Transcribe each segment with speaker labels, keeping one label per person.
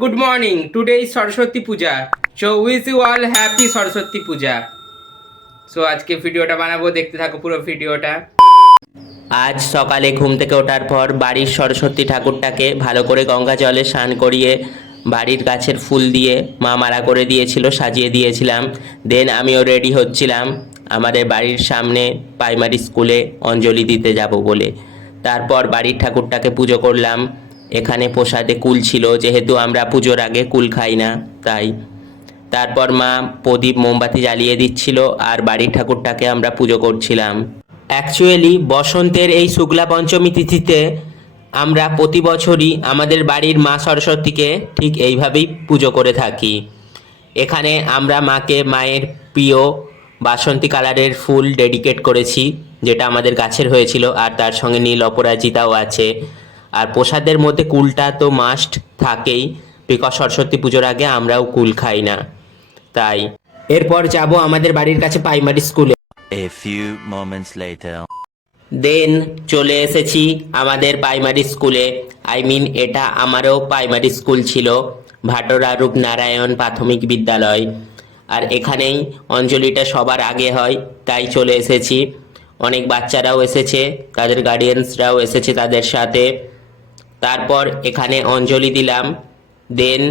Speaker 1: morning. Today is Saraswati Puja. So, wish you all happy Saraswati Puja so আজকে ভিডিওটা বানাবো, দেখতে থাকো পুরো ভিডিওটা আজ সকালে ঘুম থেকে ওঠার পর বাড়ির সরস্বতী ঠাকুরটাকে ভালো করে গঙ্গা জলে স্নান করিয়ে, বাড়ির গাছের ফুল দিয়ে মা মারা করে দিয়েছিল, সাজিয়ে দিয়েছিলাম। দেন আমিও রেডি হচ্ছিলাম আমাদের বাড়ির সামনে প্রাইমারি স্কুলে অঞ্জলি দিতে যাব বলে। তারপর বাড়ির ঠাকুরটাকে পুজো করলাম। এখানে প্রসাদে কুল ছিল, যেহেতু আমরা পুজোর আগে কুল খাই না, তাই। তারপর মা প্রদীপ মোমবাতি জ্বালিয়ে দিচ্ছিল আর বাড়ির ঠাকুরটাকে আমরা পুজো করছিলাম। অ্যাকচুয়ালি বসন্তের এই শুক্লা পঞ্চমী তিথিতে আমরা প্রতি বছরই আমাদের বাড়ির মা সরস্বতীকে ঠিক এইভাবেই পুজো করে থাকি। এখানে আমরা মাকে, মায়ের প্রিয় বাসন্তী কালারের ফুল ডেডিকেট করেছি, যেটা আমাদের গাছের হয়েছিল আর তার সঙ্গে নীল অপরাজিতাও আছে। আর প্রসাদের মধ্যে কুলটা তো মাস্ট থাকেই। বিকজ সরস্বতী পুজোর আগে আমরাও কুল খাই না তাই। এরপর যাব আমাদের বাড়ির কাছে প্রাইমারি স্কুলে দেন চলে এসেছি আমাদের প্রাইমারি স্কুলে আই মিন এটা আমারও প্রাইমারি স্কুল ছিল ভাটোরা রূপনারায়ণ প্রাথমিক বিদ্যালয়। আর এখানেই অঞ্জলিটা সবার আগে হয় তাই চলে এসেছি। অনেক বাচ্চারাও এসেছে তাদের গার্ডিয়ানসরাও এসেছে তাদের সাথে। তারপর এখানে অঞ্জলি দিলাম দেন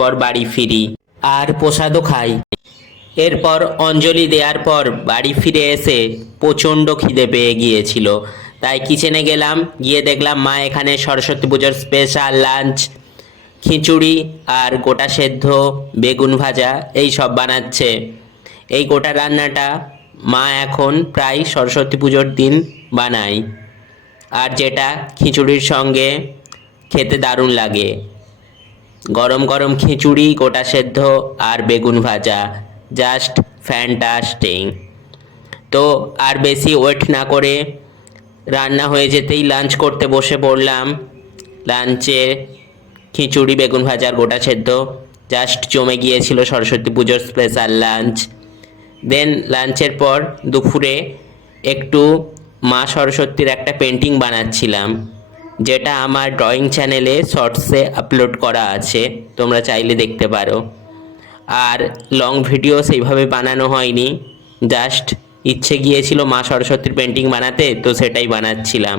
Speaker 1: তারপর বাড়ি ফিরি। আর প্রসাদও খাই। এরপর অঞ্জলি দেওয়ার পর বাড়ি ফিরে এসে প্রচণ্ড খিদে পেয়ে গিয়েছিল। তাই কিচেনে গেলাম, গিয়ে দেখলাম মা এখানে সরস্বতী পুজোর স্পেশাল লাঞ্চ খিচুড়ি আর গোটা সেদ্ধ, বেগুন ভাজা, এই সব বানাচ্ছে। এই গোটা রান্নাটা মা এখন প্রায় সরস্বতী পুজোর দিন বানায়। আর যেটা খিচুড়ির সঙ্গে খেতে দারুণ লাগে। গরম গরম খিচুড়ি, গোটা সেদ্ধ আর বেগুন ভাজা জাস্ট ফ্যান্টাস্টিং তো আর বেশি ওয়েট না করে রান্না হয়ে যেতেই লাঞ্চ করতে বসে পড়লাম। লাঞ্চে খিচুড়ি, বেগুন ভাজা আর গোটা সেদ্ধ জাস্ট জমে গিয়েছিল সরস্বতী পুজোর স্পেশাল লাঞ্চ দেন লাঞ্চের পর দুপুরে একটু মা সরস্বতীর একটা পেন্টিং বানাচ্ছিলাম। যেটা আমার ড্রয়িং চ্যানেলে শর্টসে আপলোড করা আছে, তোমরা চাইলে দেখতে পারো। আর লং ভিডিও সেইভাবে বানানো হয়নি জাস্ট ইচ্ছে গিয়েছিল মা সরস্বতীর পেন্টিং বানাতে, তো সেটাই বানাচ্ছিলাম।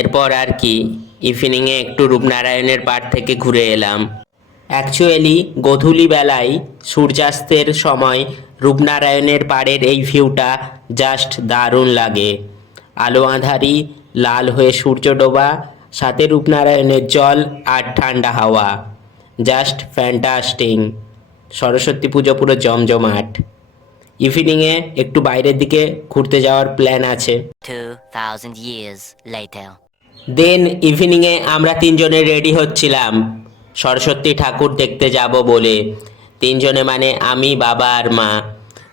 Speaker 1: এরপর আর কি ইভিনিংয়ে একটু রূপনারায়ণের পাড় থেকে ঘুরে এলাম। অ্যাকচুয়ালি গধূলি বেলায় সূর্যাস্তের সময় রূপনারায়ণের পাড়ের এই ভিউটা জাস্ট দারুণ লাগে। আলো আঁধারি লাল হয়ে সূর্য ডোবা সাথে রূপনারায়ণের জল আর ঠান্ডা হাওয়া। Just fantastic. সরস্বতী পুজো পুরো জমজমাট। ইভিনিংয়ে একটু বাইরের দিকে ঘুরতে যাওয়ার প্ল্যান আছে।
Speaker 2: 2,000 years later.
Speaker 1: দেন ইভিনিংয়ে আমরা তিনজনে রেডি হচ্ছিলাম। সরস্বতী ঠাকুর দেখতে যাব বলে। তিনজনে মানে আমি বাবা আর মা।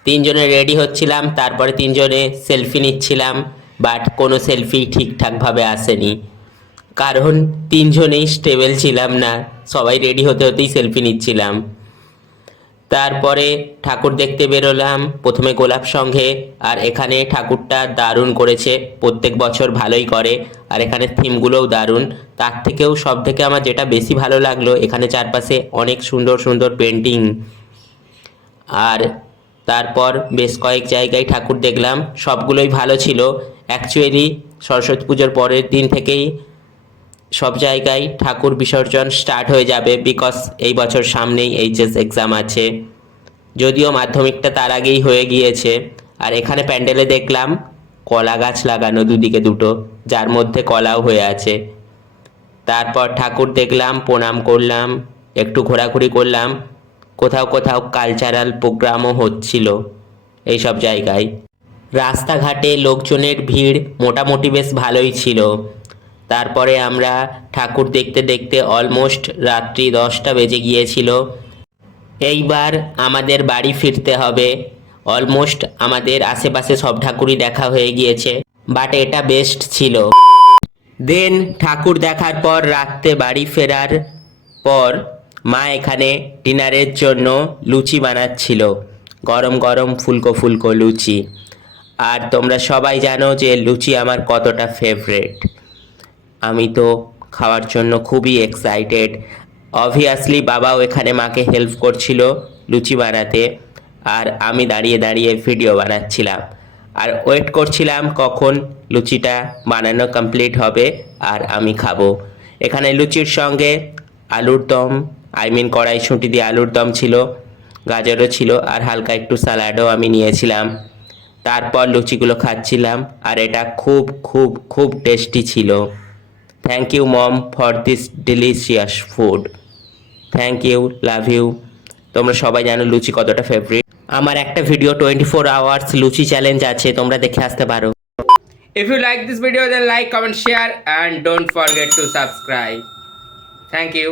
Speaker 1: তিনজনে রেডি হচ্ছিলাম তারপরে তিনজনে সেলফি নিচ্ছিলাম। বাট কোনো সেলফি ঠিকঠাকভাবে আসেনি। কারণ তিনজনেই স্টেবল ছিলাম না, সবাই রেডি হতে হতেই সেলফি নিচ্ছিলাম। তারপরে ঠাকুর দেখতে বেরোলাম, প্রথমে গোলাপ সঙ্গে, আর এখানে ঠাকুরটা দারুণ করেছে, প্রত্যেক বছর ভালোই করে, আর এখানে থিমগুলোও দারুণ। তার থেকেও সব থেকে আমার যেটা বেশি ভালো লাগল, এখানে চারপাশে অনেক সুন্দর সুন্দর পেন্টিং। আর তারপর বেশ কয়েক জায়গায় ঠাকুর দেখলাম, সবগুলোই ভালো ছিল অ্যাকচুয়ালি সরস্বতী পুজোর পরের দিন থেকেই সব জায়গায় ঠাকুর বিসর্জন স্টার্ট হয়ে যাবে বিকজ এই বছর সামনেই এইচএস এক্সাম আছে। যদিও মাধ্যমিকটা তার আগেই হয়ে গিয়েছে। আর এখানে প্যান্ডেলে দেখলাম কলা গাছ লাগানো দুদিকে দুটো, যার মধ্যে কলাও হয়ে আছে। তারপর ঠাকুর দেখলাম, প্রণাম করলাম, একটু ঘোরাঘুরি করলাম। কোথাও কোথাও কালচারাল প্রোগ্রামও হচ্ছিল এইসব জায়গায়। রাস্তাঘাটে লোকজনের ভিড় মোটামুটি বেশ ভালোই ছিল। তারপরে আমরা ঠাকুর দেখতে দেখতে অলমোস্ট রাত্রি দশটা বেজে গিয়েছিল। এইবার আমাদের বাড়ি ফিরতে হবে। অলমোস্ট আমাদের আশেপাশে সব ঠাকুরই দেখা হয়ে গিয়েছে বাট এটা বেস্ট ছিল। দেন ঠাকুর দেখার পর রাত্রে বাড়ি ফেরার পর মা এখানে ডিনারের জন্য লুচি বানাচ্ছিল। গরম গরম ফুলকো ফুলকো লুচি। আর তোমরা সবাই জানো যে লুচি আমার কতটা ফেভারেট আমি তো খাওয়ার জন্য খুবই এক্সাইটেড অবভিয়াসলি বাবাও এখানে মাকে হেল্প করছিল লুচি বানাতে, আর আমি দাঁড়িয়ে দাঁড়িয়ে ভিডিও বানাচ্ছিলাম। আর ওয়েট করছিলাম কখন লুচিটা বানানো কমপ্লিট হবে, আর আমি খাব। এখানে লুচির সঙ্গে আলুর দম আই মিন কড়াইশুঁটি দিয়ে আলুর দম ছিল, গাজরও ছিল, আর হালকা একটু স্যালাডও আমি নিয়েছিলাম। তারপর লুচিগুলো খাচ্ছিলাম আর এটা খুব খুব খুব টেস্টি ছিল। Thank you mom for this delicious food thank you love you তোমরা সবাই জানো লুচি কতটা ফেভারিট আমার একটা video twenty four hours luchi challenge আছে তোমরা দেখে আসতে পারো।
Speaker 3: If you like this video then like, comment, share and don't forget to subscribe. Thank you.